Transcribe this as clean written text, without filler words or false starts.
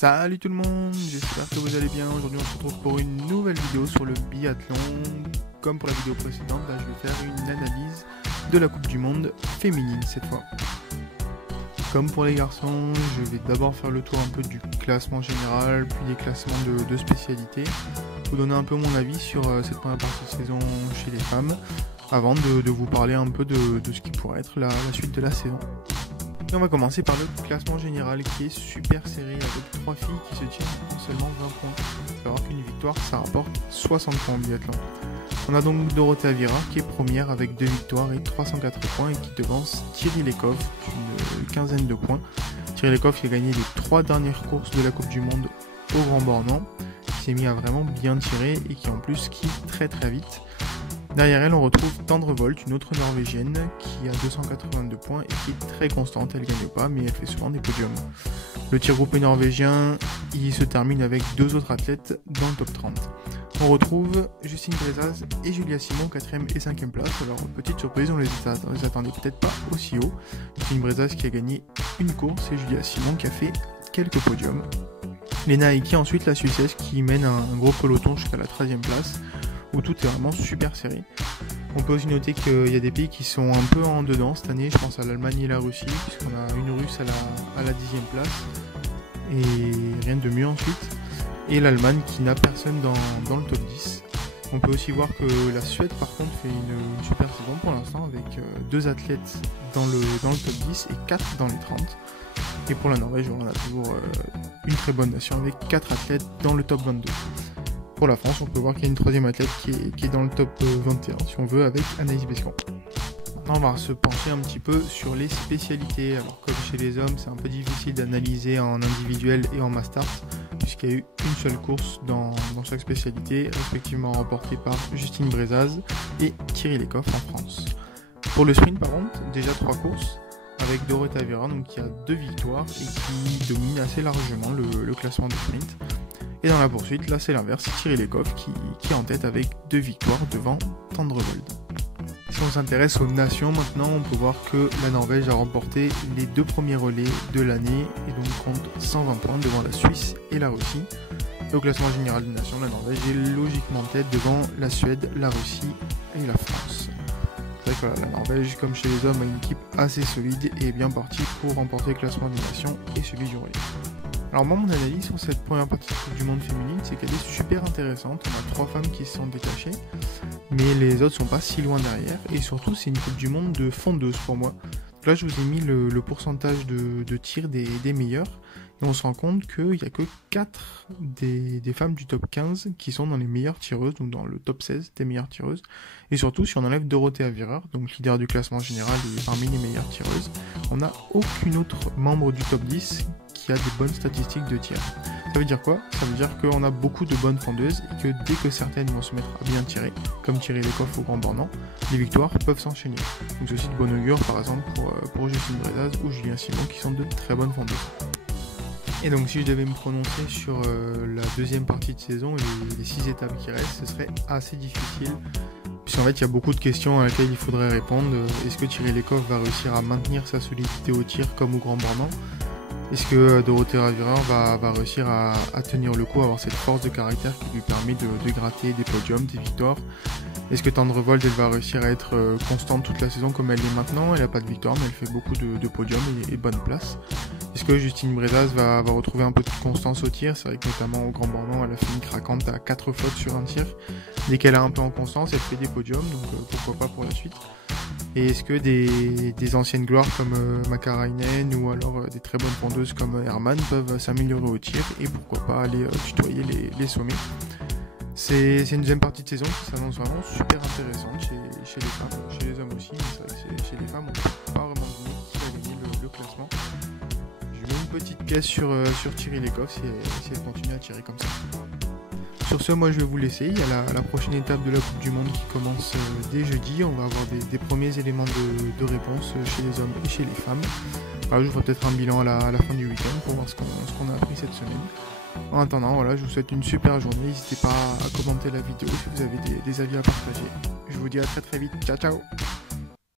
Salut tout le monde, j'espère que vous allez bien. Aujourd'hui on se retrouve pour une nouvelle vidéo sur le biathlon. Comme pour la vidéo précédente, là, je vais faire une analyse de la Coupe du Monde féminine cette fois. Comme pour les garçons, je vais d'abord faire le tour un peu du classement général, puis des classements de spécialités. Vous donner un peu mon avis sur cette première partie de saison chez les femmes, avant de vous parler un peu de ce qui pourrait être la suite de la saison. Et on va commencer par le classement général qui est super serré avec 3 filles qui se tiennent pour seulement 20 points. Il faut savoir qu'une victoire ça rapporte 60 points en biathlon. On a donc Dorothea Viera qui est première avec 2 victoires et 304 points et qui devance Thierry Lekov d'une quinzaine de points. Thierry Lekov qui a gagné les 3 dernières courses de la Coupe du Monde au Grand Bornand, qui s'est mis à vraiment bien tirer et qui en plus skie très très vite. Derrière elle, on retrouve Tendrevold, une autre norvégienne qui a 282 points et qui est très constante. Elle gagne pas, mais elle fait souvent des podiums. Le tir groupé norvégien, il se termine avec 2 autres athlètes dans le top 30. On retrouve Justine Brezaz et Julia Simon, 4ème et 5ème place. Alors, petite surprise, on les attendait peut-être pas aussi haut. Justine Brezaz qui a gagné une course et Julia Simon qui a fait quelques podiums. Lena Heikki ensuite, la Suissesse, qui mène un gros peloton jusqu'à la 13ème place, où tout est vraiment super serré. On peut aussi noter qu'il y a des pays qui sont un peu en dedans cette année, je pense à l'Allemagne et la Russie, puisqu'on a une Russe à la 10ème place, et rien de mieux ensuite, et l'Allemagne qui n'a personne dans le top 10. On peut aussi voir que la Suède par contre fait une super saison pour l'instant, avec 2 athlètes dans le top 10 et 4 dans les 30. Et pour la Norvège, on a toujours une très bonne nation avec 4 athlètes dans le top 22. Pour la France, on peut voir qu'il y a une 3ème athlète qui est dans le top 21, si on veut, avec Anaïs Bescon. Maintenant, on va se pencher un petit peu sur les spécialités. Alors, comme chez les hommes, c'est un peu difficile d'analyser en individuel et en mass start, puisqu'il y a eu une seule course dans chaque spécialité, respectivement remportée par Justine Brezaz et Thierry Lekov en France. Pour le sprint, par contre, déjà 3 courses, avec Dorothea Viera, donc qui a 2 victoires et qui domine assez largement le classement du sprint. Et dans la poursuite, là c'est l'inverse, c'est Thierry Lekov qui est en tête avec 2 victoires devant Tendrevold. Si on s'intéresse aux nations maintenant, on peut voir que la Norvège a remporté les 2 premiers relais de l'année et donc compte 120 points devant la Suisse et la Russie. Et au classement général des nations, la Norvège est logiquement en tête devant la Suède, la Russie et la France. C'est vrai que la Norvège, comme chez les hommes, a une équipe assez solide et est bien partie pour remporter le classement des nations et celui du relais. Alors moi, mon analyse sur cette première partie de Coupe du Monde féminine, c'est qu'elle est super intéressante. On a 3 femmes qui se sont détachées, mais les autres sont pas si loin derrière. Et surtout, c'est une Coupe du Monde de fondeuses pour moi. Donc là, je vous ai mis le pourcentage de tir des meilleurs. Et on se rend compte qu'il n'y a que 4 des femmes du top 15 qui sont dans les meilleures tireuses, donc dans le top 16 des meilleures tireuses. Et surtout, si on enlève Dorothea Viera, donc leader du classement général et parmi les meilleures tireuses, on n'a aucune autre membre du top 10 qui a des bonnes statistiques de tir. Ça veut dire quoi? Ça veut dire qu'on a beaucoup de bonnes fondeuses et que dès que certaines vont se mettre à bien tirer, comme Thierry Lekov au Grand Bornand, les victoires peuvent s'enchaîner. Donc c'est aussi de bon augure par exemple pour Justine Brezaz ou Julien Simon qui sont de très bonnes fondeuses. Et donc si je devais me prononcer sur la deuxième partie de saison et les 6 étapes qui restent, ce serait assez difficile, puisqu'en fait il y a beaucoup de questions à laquelle il faudrait répondre. Est-ce que Thierry Lekov va réussir à maintenir sa solidité au tir comme au Grand Bornand? Est-ce que Dorothea Viera va réussir à tenir le coup, avoir cette force de caractère qui lui permet de gratter des podiums, des victoires? Est-ce que Tendrevold elle va réussir à être constante toute la saison comme elle est maintenant? Elle n'a pas de victoire mais elle fait beaucoup de podiums et bonne place. Est-ce que Justine Brezaz va retrouver un peu de constance au tir? C'est vrai que notamment au Grand Bornand elle a fait une craquante à 4 fautes sur un tir. Dès qu'elle a un peu en constance elle fait des podiums, donc pourquoi pas pour la suite. Et est-ce que des anciennes gloires comme Makarainen ou alors des très bonnes fondeuses comme Herman peuvent s'améliorer au tir et pourquoi pas aller tutoyer les sommets? C'est une deuxième partie de saison qui s'annonce vraiment super intéressante chez les femmes, chez les hommes aussi, mais c'est vrai que chez les femmes on ne peut pas vraiment deviner qui va gagner le classement. Je mets une petite pièce sur Thierry Lekov si elle continue à tirer comme ça. Sur ce, moi je vais vous laisser, il y a la prochaine étape de la Coupe du Monde qui commence dès jeudi, on va avoir des premiers éléments de réponse chez les hommes et chez les femmes. Alors, je ferai peut-être un bilan à la fin du week-end pour voir ce qu'on a appris cette semaine. En attendant, voilà, je vous souhaite une super journée, n'hésitez pas à commenter la vidéo si vous avez des avis à partager. Je vous dis à très vite, ciao ciao.